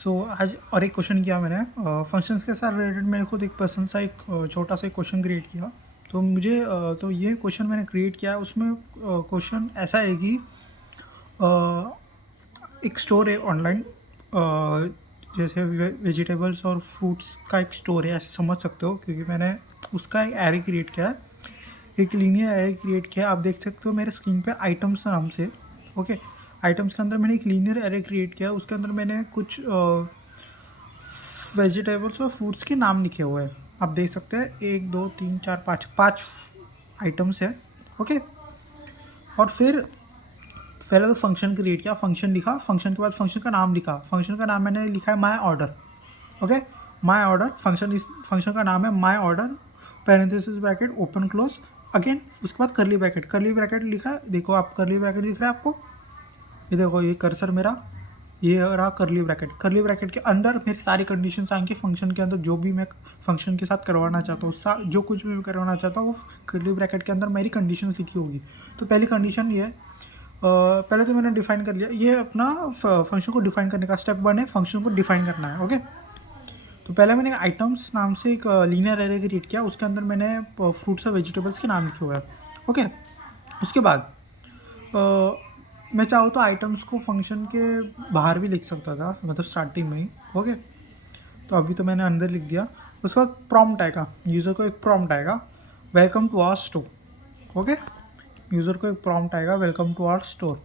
आज और एक क्वेश्चन किया मैंने फंक्शंस के साथ रिलेटेड। मेरे खुद एक पसंद सा एक छोटा सा एक क्वेश्चन क्रिएट किया। तो मुझे तो ये क्वेश्चन मैंने क्रिएट किया है, उसमें क्वेश्चन ऐसा है कि एक स्टोर है ऑनलाइन, जैसे वेजिटेबल्स और फ्रूट्स का एक स्टोर है, ऐसे समझ सकते हो, क्योंकि मैंने उसका एक एरे क्रिएट किया है, एक लीनियर एरे क्रिएट किया है। आप देख सकते हो मेरे स्क्रीन पे आइटम्स नाम से। ओके, आइटम्स के अंदर मैंने एक लीनियर एरे क्रिएट किया है, उसके अंदर मैंने कुछ वेजिटेबल्स और फ्रूट्स के नाम लिखे हुए हैं। आप देख सकते हैं 1 2 3 4 5 आइटम्स है। ओके, और फिर पहले तो फंक्शन क्रिएट किया, फंक्शन लिखा, फंक्शन के बाद फंक्शन का नाम लिखा। फंक्शन का नाम मैंने लिखा है my order. Okay, my order function का नाम है my order, parenthesis bracket open close again, उसके बाद करली ब्रैकेट लिखा है। देखो आप करली ब्रैकेट दिख रहा है आपको, ये देखो ये कर्सर मेरा, ये रहा करली ब्रैकेट के अंदर मेरी सारी कंडीशंस आएंगी। फंक्शन के अंदर जो भी मैं फंक्शन के साथ करवाना चाहता हूँ, जो कुछ भी मैं करवाना चाहता हूँ, वो करली ब्रैकेट के अंदर मेरी कंडीशंस लिखी होगी। तो पहली कंडीशन ये है, पहले तो मैंने डिफाइन कर लिया, ये अपना फंक्शन को डिफाइन करने का स्टेप 1 है, फंक्शन को डिफाइन करना है। ओके, तो पहले मैंने आइटम्स नाम से एक लीनियर एरे क्रिएट किया, उसके अंदर मैंने फ्रूट्स और वेजिटेबल्स के नाम लिखे हुए हैं। ओके, उसके बाद मैं चाहूँ तो आइटम्स को फंक्शन के बाहर भी लिख सकता था, मतलब स्टार्टिंग में ही। ओके, तो अभी तो मैंने अंदर लिख दिया। उसके बाद प्रॉम्प्ट आएगा, यूज़र को एक प्रॉम्प्ट आएगा, welcome to our store. Okay, user को एक प्रॉम्प्ट आएगा, welcome to our store.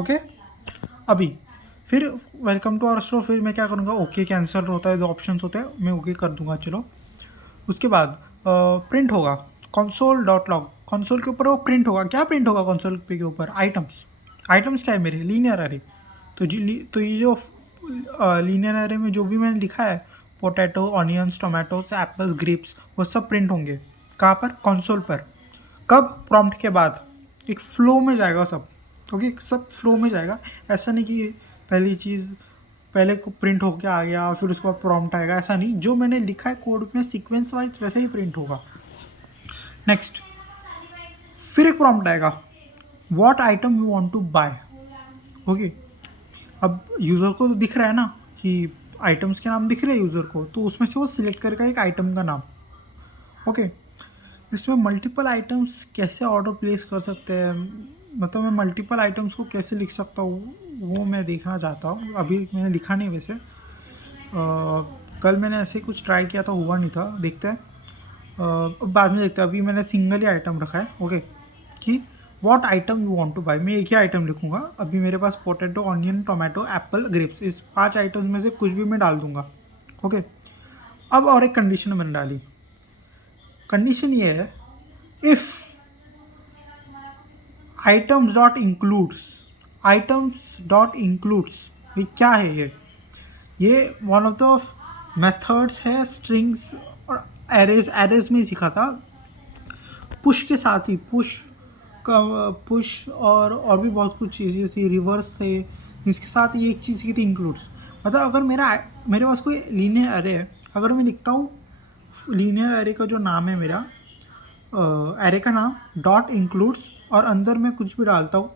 Okay, अभी फिर वेलकम टू आवर स्टोर, फिर मैं क्या करूँगा, ओके कैंसिल होता है, 2 ऑप्शंस होते हैं, मैं ओके कर दूंगा। चलो, उसके बाद प्रिंट होगा कंसोल डॉट लॉग, कंसोल के ऊपर वो प्रिंट होगा। क्या प्रिंट होगा कंसोल पे के ऊपर? आइटम्स क्या है मेरे? Linear array. तो ये जो लीनियर एरे में जो भी मैंने लिखा है, potato, onions, Tomatoes, apples, grapes, वो सब प्रिंट होंगे। कहाँ पर? कंसोल पर। कब? प्रॉम्प्ट के बाद। एक फ्लो में जाएगा सब। ओके, सब फ्लो में जाएगा। ऐसा नहीं कि पहली चीज़ पहले को प्रिंट होके आ गया फिर उसके बाद प्रॉम्प्ट आएगा, ऐसा नहीं। जो मैंने लिखा है कोड में सीक्वेंस वाइज, वैसे ही प्रिंट होगा। नेक्स्ट, फिर एक प्रॉम्प्ट आएगा, what item you want to buy. Okay, अब यूज़र को तो दिख रहा है ना कि आइटम्स के नाम दिख रहे हैं यूज़र को, तो उसमें से वो सिलेक्ट करेगा एक आइटम का नाम। ओके, इसमें मल्टीपल आइटम्स कैसे ऑर्डर प्लेस कर सकते हैं, मतलब मैं मल्टीपल आइटम्स को कैसे लिख सकता हूँ, वो मैं देखना चाहता हूँ। अभी मैंने लिखा नहीं वैसे, कल मैंने ऐसे कुछ ट्राई किया था, हुआ नहीं था, देखते हैं बाद में देखते हैं। अभी मैंने सिंगल ही आइटम रखा है। ओके, कि what item you want to buy, मैं एक ही आइटम लिखूंगा। अभी मेरे पास potato, onion, tomato, apple, grapes, इस 5 आइटम्स में से कुछ भी मैं डाल दूंगा। ओके, अब और एक कंडीशन मैंने डाली। कंडीशन ये है, इफ़ आइटम्स डॉट इंक्लूड्स, ये क्या है? ये वन ऑफ द मेथड्स है स्ट्रिंग्स और एरेज में ही सीखा था। पुश के साथ ही पुश और भी बहुत कुछ चीज़ें थी, रिवर्स थे, इसके साथ ये एक चीज़ सीखी थी, इंक्लूड्स। मतलब अगर मेरे पास कोई लीनियर एरे है, अगर मैं लिखता हूँ लीनियर एरे का जो नाम है मेरा, एरे का नाम डॉट इंक्लूड्स, और अंदर मैं कुछ भी डालता हूँ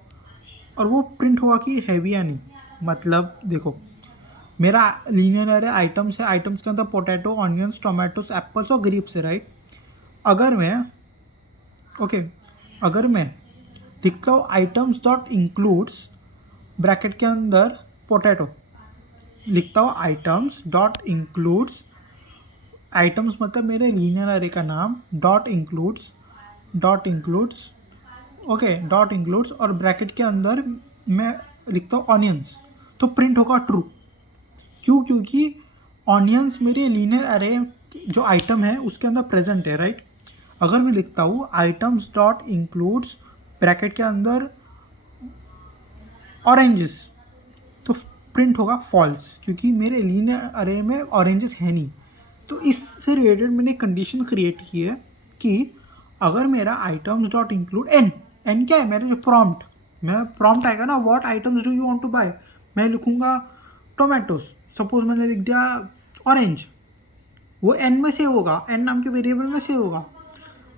और वो प्रिंट होगा कि हैवी या नहीं। मतलब देखो, मेरा लीनियर एरे आइटम्स है, आइटम्स के अंदर पोटैटो, ऑनियंस, टोमेटोस, एप्पल्स और ग्रेप्स है, राइट। अगर मैं लिखता हूँ आइटम्स डॉट इंक्लूड्स, ब्रैकेट के अंदर पोटैटो, लिखता हूँ आइटम्स डॉट इंक्लूड्स, आइटम्स मतलब मेरे लीनियर एरे का नाम, dot includes, okay, dot includes, और ब्रैकेट के अंदर मैं लिखता हूँ ऑनियंस, तो प्रिंट होगा ट्रू। क्यों? क्योंकि ऑनियंस मेरे लीनियर एरे जो आइटम है उसके अंदर प्रेजेंट है, राइट। अगर मैं लिखता हूँ आइटम्स डॉट इंक्लूड्स, ब्रैकेट के अंदर ऑरेंजेस, तो प्रिंट होगा फॉल्स, क्योंकि मेरे लीनियर अरे में ऑरेंजेस है नहीं। तो इससे रिलेटेड मैंने एक कंडीशन क्रिएट की है कि अगर मेरा आइटम्स डॉट इंक्लूड एन क्या है, मेरा जो प्रॉम्प्ट आएगा ना, what items do you want to buy, मैं लिखूंगा टोमेटोज, सपोज मैंने लिख दिया ऑरेंज, वो एन में सेव होगा, एन नाम के वेरिएबल में सेव होगा।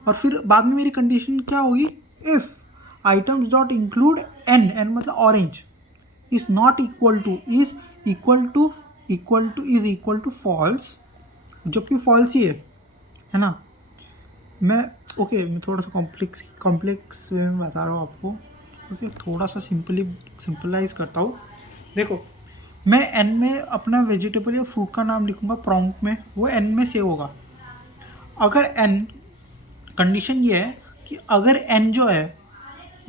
और फिर बाद में मेरी कंडीशन क्या होगी, if items dot include an मतलब orange, is not equal to, is is equal to false, जबकि फॉल्स ही है ना। मैं मैं थोड़ा सा कॉम्प्लेक्स वे में बता रहा हूँ आपको। थोड़ा सा सिंपलाइज करता हूँ। देखो, मैं एन में अपना वेजिटेबल या फ्रूट का नाम लिखूँगा प्रॉम्प्ट में, वो एन में सेव होगा। अगर एन, कंडीशन ये है कि अगर एन जो है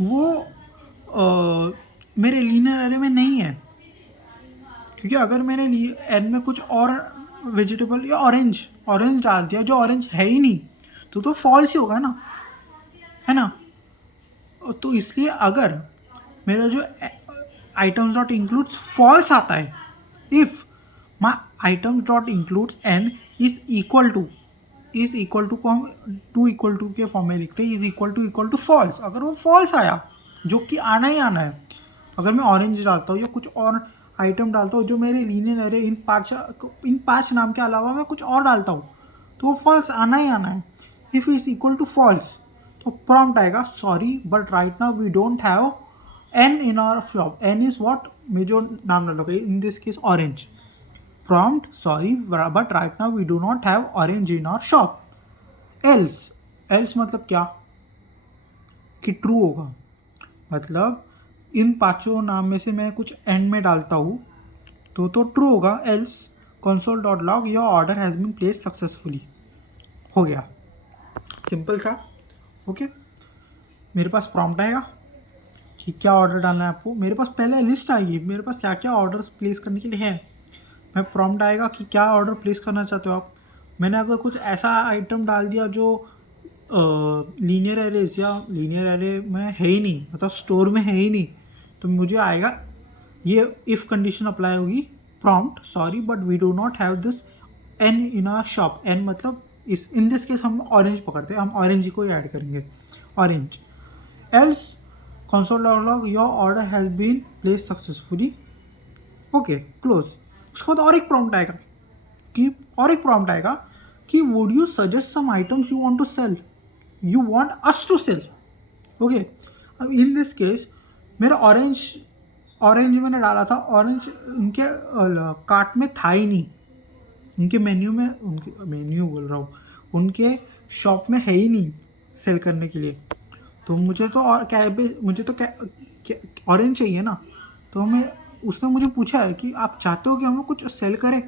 वो मेरे लीनियर एरे में नहीं है, क्योंकि अगर मैंने एन में कुछ और वेजिटेबल या ऑरेंज डाल दिया जो ऑरेंज है ही नहीं, तो फॉल्स ही होगा ना, है ना। तो इसलिए अगर मेरा जो आइटम्स डॉट इंक्लूड्स फॉल्स आता है, if my items dot includes n is equal to को हम टू इक्वल टू के फॉर्म में लिखते हैं, इज इक्वल टू फॉल्स। अगर वो फॉल्स आया, जो कि आना ही आना है, अगर मैं ऑरेंज डालता हूँ या कुछ और आइटम डालता हूँ जो मेरे लीनियर एरे इन पांच नाम के अलावा मैं कुछ और डालता हूँ, तो वो फॉल्स आना ही आना है। If is equal to false, तो प्रॉम्प्ट आएगा sorry but right now we don't have n in our shop. N is what, मैं जो नाम डालूंगा, in this case orange. Prompt sorry but right now we do not have orange in our shop. Else मतलब क्या, कि true होगा। मतलब इन पांचों नाम में से मैं कुछ एंड में डालता हूँ तो ट्रू होगा। Else console dot log your order has been place successfully, हो गया। सिंपल था। ओके, मेरे पास प्रॉम्प्ट आएगा कि क्या ऑर्डर डालना है आपको। मेरे पास पहले लिस्ट आएगी, मेरे पास क्या क्या ऑर्डर्स प्लेस करने के लिए है। मैं प्रॉम्प्ट आएगा कि क्या ऑर्डर प्लेस करना चाहते हो आप। मैंने अगर कुछ ऐसा आइटम डाल दिया जो लीनियर एरे में है ही नहीं, मतलब स्टोर में है ही नहीं, तो मुझे आएगा ये इफ़ कंडीशन अप्लाई होगी, prompt sorry but we do not have this n in our shop. N मतलब इन दिस केस हम ऑरेंज पकड़ते हैं, हम ऑरेंज को ही ऐड करेंगे, orange. Else console dot log your order has been place successfully, okay close. उसके बाद और एक प्रॉम्प्ट आएगा कि would you suggest some items you want to sell, you want us to sell. Okay, अब इन दिस केस मेरा orange मैंने डाला था, ऑरेंज उनके कार्ट में था ही नहीं, उनके मेन्यू बोल रहा हूँ, उनके शॉप में है ही नहीं सेल करने के लिए। तो मुझे तो ऑरेंज चाहिए ना। तो उसने मुझे पूछा है कि आप चाहते हो कि हम कुछ सेल करें,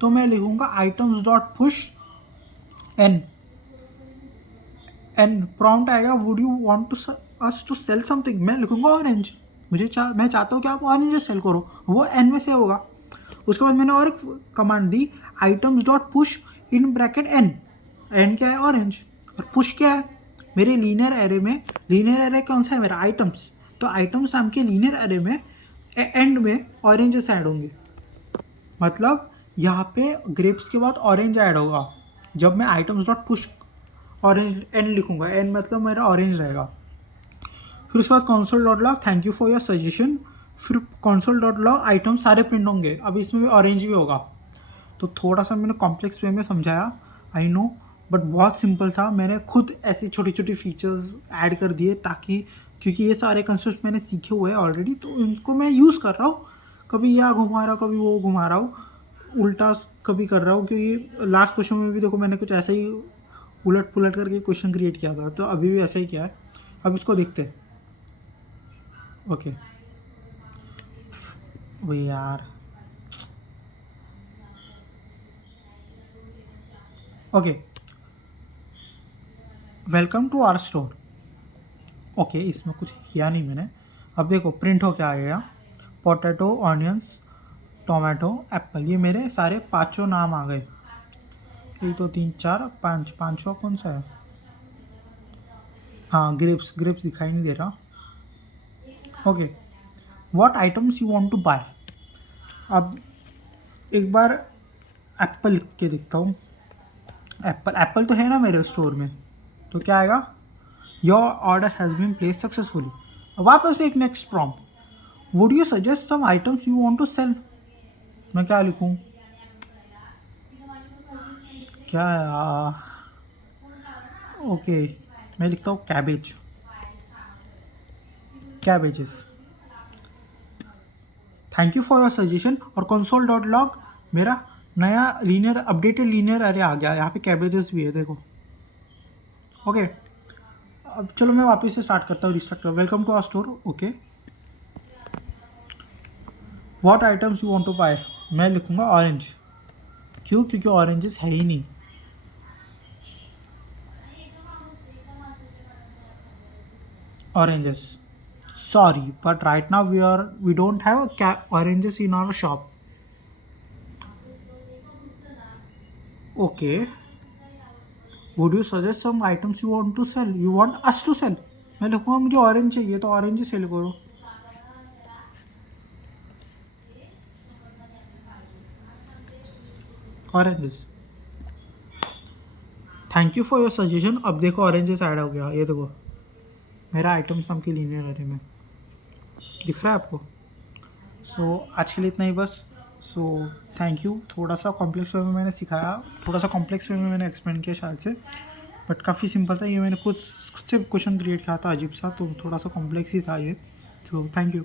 तो मैं लिखूँगा items dot push an prompt आएगा would you want to us to sell something, मैं लिखूँगा ऑरेंज। मैं चाहता हूँ कि आप ऑरेंज सेल करो, वो एन में से होगा। उसके बाद मैंने और एक कमांड दी, items dot push in bracket n क्या है, ऑरेंज, और पुश क्या है, मेरे लीनियर एरे कौन सा है, मेरा आइटम्स। तो आइटम्स नाम के लीनियर एरे में एंड में ऑरेंजेस ऐड होंगे। मतलब यहाँ पे ग्रेप्स के बाद ऑरेंज ऐड होगा जब मैं items dot push orange n लिखूँगा, एन मतलब मेरा ऑरेंज रहेगा। फिर उसके बाद console dot log thank you for your suggestion, फिर कंसोल डॉट लॉग आइटम सारे प्रिंट होंगे। अब इसमें भी ऑरेंज भी होगा। तो थोड़ा सा मैंने कॉम्प्लेक्स वे में समझाया, आई नो, बट बहुत सिंपल था। मैंने खुद ऐसी छोटी छोटी फीचर्स ऐड कर दिए ताकि, क्योंकि ये सारे कंसेप्ट मैंने सीखे हुए हैं ऑलरेडी, तो इनको मैं यूज़ कर रहा हूँ। कभी यह घुमा रहा हूँ, कभी वो घुमा रहा हूँ, उल्टा कभी कर रहा हूँ। क्योंकि लास्ट क्वेश्चन में भी देखो मैंने कुछ ऐसा ही उलट पुलट करके क्वेश्चन क्रिएट किया था, तो अभी भी ऐसा ही किया है। अब इसको देखते हैं। ओके वो यार, okay, welcome to our store. Okay, इसमें कुछ किया नहीं मैंने। अब देखो प्रिंट हो क्या आएगा, पोटैटो, ऑनियंस, टोमेटो, एप्पल, ये मेरे सारे पांचों नाम आ गए। 1 2 3 4 5, पांचवा कौन सा है, हाँ ग्रेप्स दिखाई नहीं दे रहा। Okay, what items you want to buy. अब एक बार एप्पल लिख के देखता हूँ। एप्पल तो है ना मेरे स्टोर में, तो क्या आएगा, your order has been place successfully. वापस एक next prompt, would you suggest some items you want to sell. मैं क्या लिखूँ, क्या, ओके मैं लिखता हूँ cabbages. Thank you for your suggestion. और कंसोल डॉट लॉग मेरा नया लीनियर अपडेटेड लीनियर अरे आ गया, यहाँ पे कैबेजेस भी है देखो। ओके अब चलो मैं वापस से स्टार्ट करता हूँ restructure. Welcome to our store. Okay what items you want to buy, मैं लिखूँगा ऑरेंज। क्यों? क्योंकि ऑरेंजेस है ही नहीं। Oranges. Sorry, but right now we don't have oranges in our shop. Okay. Would you suggest some items you want to sell? You want us to sell? मैं लिखूँगा मुझे orange चाहिए तो ऑरेंज ही cell करो। Oranges. Thank you for your suggestion. अब देखो oranges add हो गया, ये देखो मेरा आइटम सम की लीनियर अरे में दिख रहा है आपको। सो आज के लिए इतना ही बस। So thank you. थोड़ा सा कॉम्प्लेक्स वे में मैंने सिखाया, थोड़ा सा कॉम्प्लेक्स वे में मैंने एक्सप्लेन किया शायद से, बट काफ़ी सिंपल था। ये मैंने खुद से क्वेश्चन क्रिएट किया था अजीब सा, तो थोड़ा सा कॉम्प्लेक्स ही था ये। तो थैंक यू।